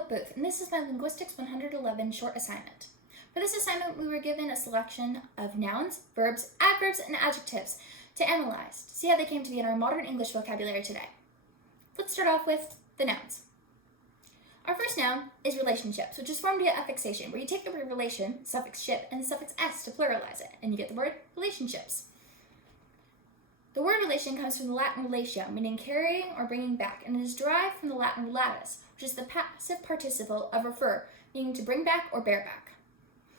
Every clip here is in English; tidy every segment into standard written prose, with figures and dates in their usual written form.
Hope Booth, and this is my Linguistics 111 short assignment. For this assignment, we were given a selection of nouns, verbs, adverbs, and adjectives to analyze to see how they came to be in our modern English vocabulary today. Let's start off with the nouns. Our first noun is relationships, which is formed via affixation, where you take the word relation, suffix ship, and the suffix s to pluralize it, and you get the word relationships. The word relation comes from the Latin relatio, meaning carrying or bringing back, and it is derived from the Latin relatus, which is the passive participle of refer, meaning to bring back or bear back.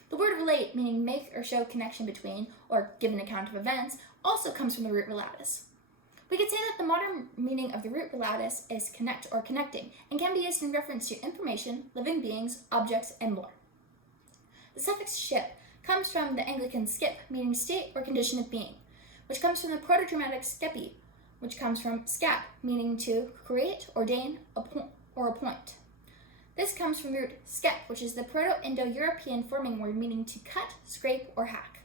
The word relate, meaning make or show connection between, or give an account of events, also comes from the root relatus. We could say that the modern meaning of the root relatus is connect or connecting, and can be used in reference to information, living beings, objects, and more. The suffix ship comes from the Anglican skip, meaning state or condition of being, which comes from the Proto-Germanic skepi, which comes from skap, meaning to create, ordain, or appoint. This comes from the root skep, which is the Proto-Indo-European forming word meaning to cut, scrape, or hack.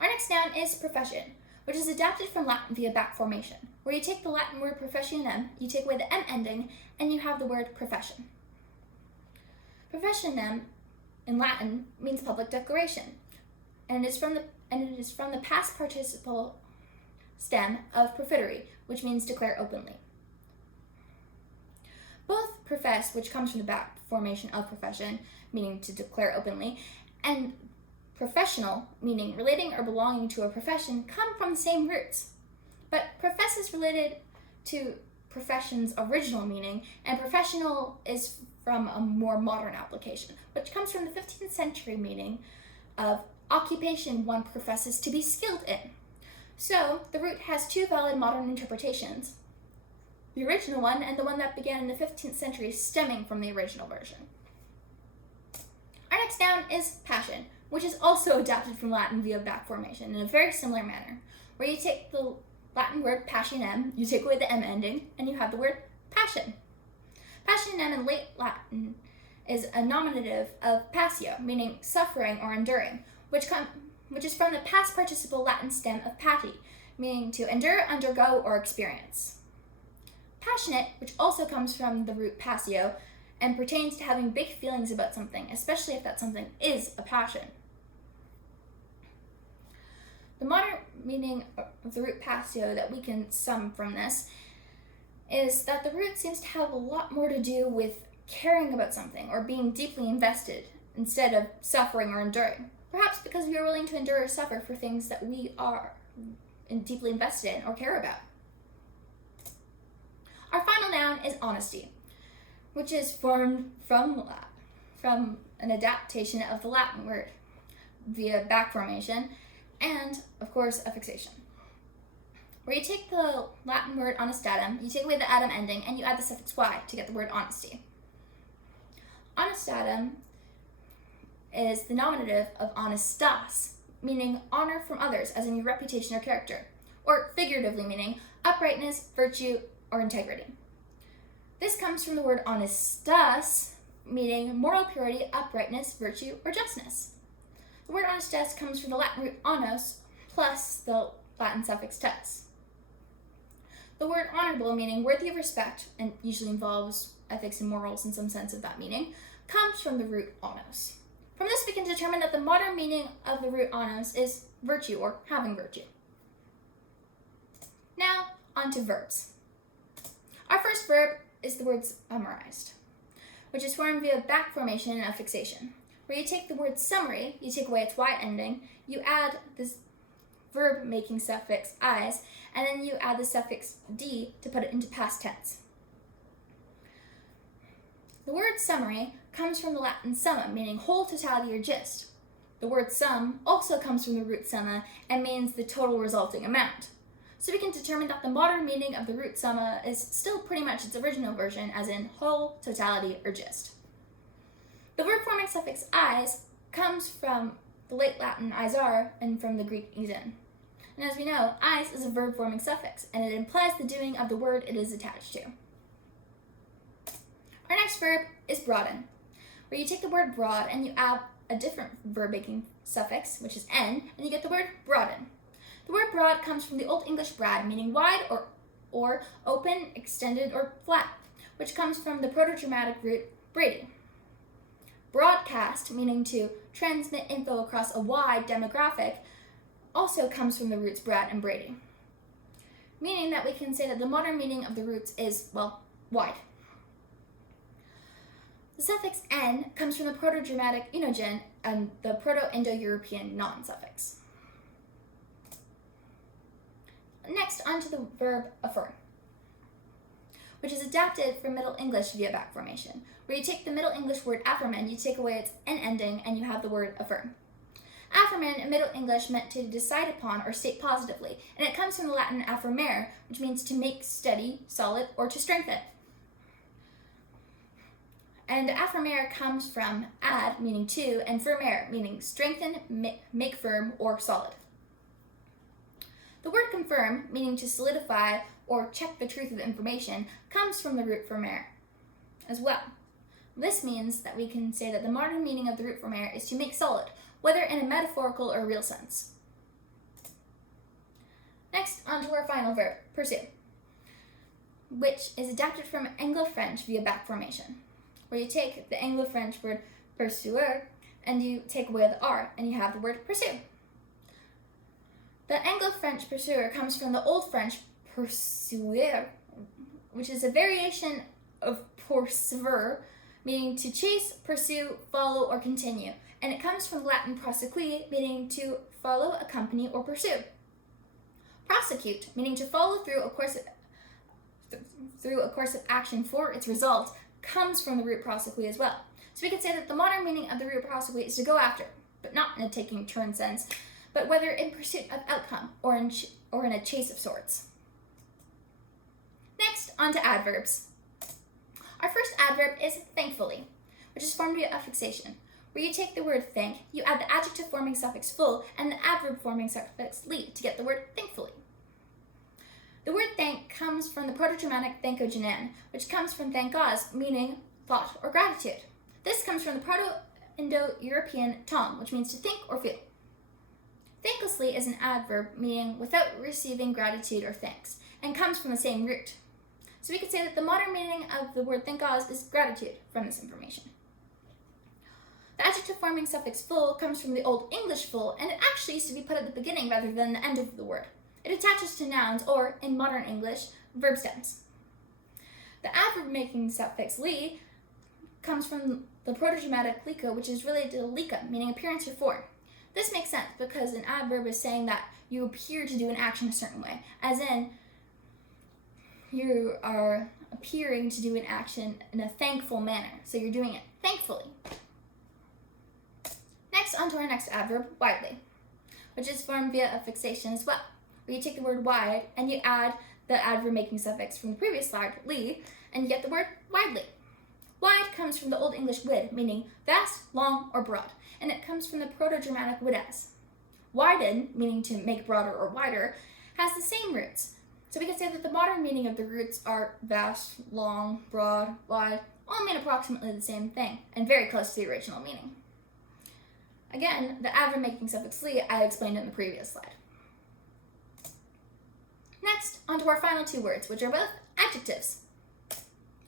Our next noun is profession, which is adapted from Latin via back formation, where you take the Latin word professionem, you take away the m ending, and you have the word profession. Professionem in Latin means public declaration, and it is from the past participle stem of profiteri, which means declare openly. Both profess, which comes from the back formation of profession, meaning to declare openly, and professional, meaning relating or belonging to a profession, come from the same roots. But profess is related to profession's original meaning, and professional is from a more modern application, which comes from the 15th century meaning of occupation one professes to be skilled in. So the root has two valid modern interpretations, the original one and the one that began in the 15th century stemming from the original version. Our next noun is passion, which is also adapted from Latin via back formation in a very similar manner, where you take the Latin word passionem, you take away the m ending, and you have the word passion. Passionem in late Latin is a nominative of passio, meaning suffering or enduring, which is from the past participle Latin stem of pati, meaning to endure, undergo, or experience. Passionate, which also comes from the root passio, and pertains to having big feelings about something, especially if that something is a passion. The modern meaning of the root passio that we can sum from this is that the root seems to have a lot more to do with caring about something or being deeply invested instead of suffering or enduring. Perhaps because we are willing to endure or suffer for things that we are deeply invested in or care about. Our final noun is honesty, which is formed from an adaptation of the Latin word via back formation and, of course, affixation. Where you take the Latin word honestatum, you take away the atom ending, and you add the suffix y to get the word honesty. Honestatum is the nominative of honestas, meaning honor from others, as in your reputation or character, or figuratively meaning uprightness, virtue, or integrity. This comes from the word honestas, meaning moral purity, uprightness, virtue, or justness. The word honestas comes from the Latin root honos plus the Latin suffix tes. The word honorable, meaning worthy of respect, and usually involves ethics and morals in some sense of that meaning, comes from the root onos. From this we can determine that the modern meaning of the root onos is virtue or having virtue. Now, on to verbs. Our first verb is the word summarized, which is formed via back formation and affixation. Where you take the word summary, you take away its y ending, you add this verb making suffix "-is", and then you add the suffix "d" to put it into past tense. The word summary comes from the Latin summa, meaning whole, totality, or gist. The word sum also comes from the root summa and means the total resulting amount. So we can determine that the modern meaning of the root summa is still pretty much its original version, as in whole, totality, or gist. The verb forming suffix "-is" comes from the late Latin "isar" and from the Greek "isin". And as we know, "-is" is a verb forming suffix, and it implies the doing of the word it is attached to. Our next verb is broaden, where you take the word broad and you add a different verb making suffix, which is "n", and you get the word broaden. The word broad comes from the Old English brad, meaning wide or open, extended, or flat, which comes from the Proto-Germanic root brady. Broadcast, meaning to transmit info across a wide demographic, also comes from the roots brad and brady, meaning that we can say that the modern meaning of the roots is, well, wide. The suffix "n" comes from the Proto-Germanic enogen and the Proto-Indo-European non-suffix. Next, onto the verb affirm, which is adapted from Middle English via back formation, where you take the Middle English word affirmand, you take away its "n" ending, and you have the word affirm. Affirmand in Middle English meant to decide upon or state positively, and it comes from the Latin affirmare, which means to make steady, solid, or to strengthen. And affirmare comes from ad, meaning to, and firmare, meaning strengthen, make firm, or solid. The word confirm, meaning to solidify or check the truth of the information, comes from the root firmare as well. This means that we can say that the modern meaning of the root firmare is to make solid, whether in a metaphorical or real sense. Next, on to our final verb, pursue, which is adapted from Anglo-French via back formation, where you take the Anglo-French word pursuer and you take away the R and you have the word pursue. The Anglo-French pursuer comes from the Old French poursuivre, which is a variation of poursuivre, meaning to chase, pursue, follow, or continue, and it comes from Latin prosequi, meaning to follow, accompany, or pursue. Prosecute, meaning to follow through a course of action for its result, comes from the root prosequi as well. So we could say that the modern meaning of the root prosequi is to go after, but not in a taking turn sense, but whether in pursuit of outcome or in a chase of sorts. Next, on to adverbs. Our first adverb is thankfully, which is formed via affixation, where you take the word thank, you add the adjective forming suffix full and the adverb forming suffix ly to get the word thankfully. The word thank comes from the Proto-Germanic thankogenan, which comes from thankos, meaning thought or gratitude. This comes from the Proto-Indo-European tom, which means to think or feel. Thanklessly is an adverb meaning without receiving gratitude or thanks, and comes from the same root. So we could say that the modern meaning of the word thankos is gratitude from this information. The adjective forming suffix full comes from the Old English full, and it actually used to be put at the beginning rather than the end of the word. It attaches to nouns or, in modern English, verb stems. The adverb making suffix ly comes from the Proto-Germanic liko, which is related to lika, meaning appearance or form. This makes sense because an adverb is saying that you appear to do an action a certain way, as in you are appearing to do an action in a thankful manner, so you're doing it thankfully. Next, on to our next adverb, widely, which is formed via affixation as well, where you take the word wide and you add the adverb making suffix from the previous slide, ly, and you get the word widely. Wide comes from the Old English wid, meaning vast, long, or broad, and it comes from the Proto-Germanic widas. Widen, meaning to make broader or wider, has the same roots. So we can say that the modern meaning of the roots are vast, long, broad, wide, all mean approximately the same thing, and very close to the original meaning. Again, the adverb making suffix ly I explained in the previous slide. Next, on to our final two words, which are both adjectives.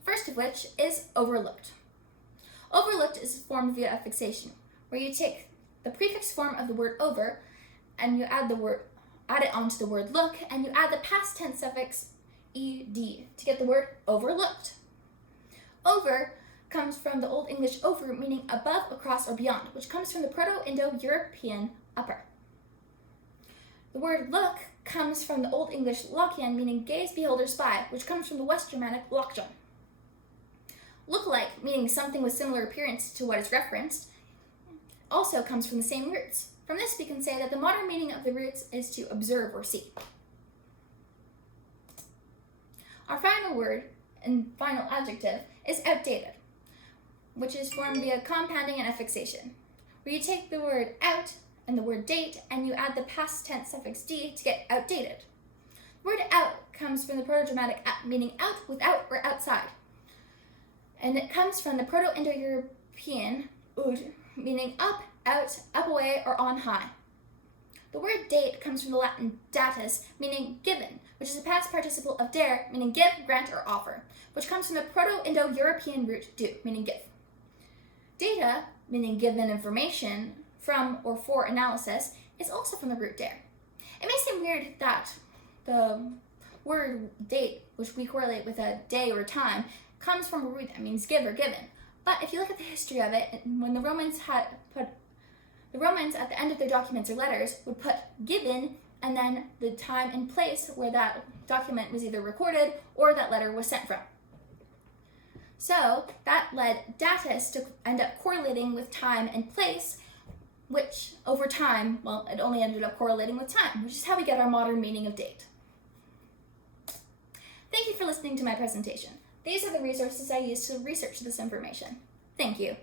First of which is overlooked. Overlooked is formed via affixation, where you take the prefix form of the word over and you add it onto the word look, and you add the past tense suffix ed to get the word overlooked. Over comes from the Old English over, meaning above, across, or beyond, which comes from the Proto-Indo-European upper. The word look comes from the Old English lokian, meaning gaze, behold, or spy, which comes from the West Germanic lokjon. Look-alike, meaning something with similar appearance to what is referenced, also comes from the same roots. From this, we can say that the modern meaning of the roots is to observe or see. Our final word and final adjective is outdated, which is formed via compounding and affixation, where you take the word out and the word date and you add the past tense suffix d to get outdated. The word out comes from the Proto-Germanic meaning out, without, or outside, and it comes from the Proto-Indo-European ud, meaning up, out, up away, or on high. The word date comes from the Latin datus, meaning given, which is a past participle of dare, meaning give, grant, or offer, which comes from the Proto-Indo-European root do, meaning give. Data, meaning given information from or for analysis, is also from the root dare. It may seem weird that the word date, which we correlate with a day or time, comes from a root that means give or given. But if you look at the history of it, when the Romans at the end of their documents or letters would put given and then the time and place where that document was either recorded or that letter was sent from. So that led datus to end up correlating with time and place, which over time, well, it only ended up correlating with time, which is how we get our modern meaning of date. Thank you for listening to my presentation. These are the resources I used to research this information. Thank you.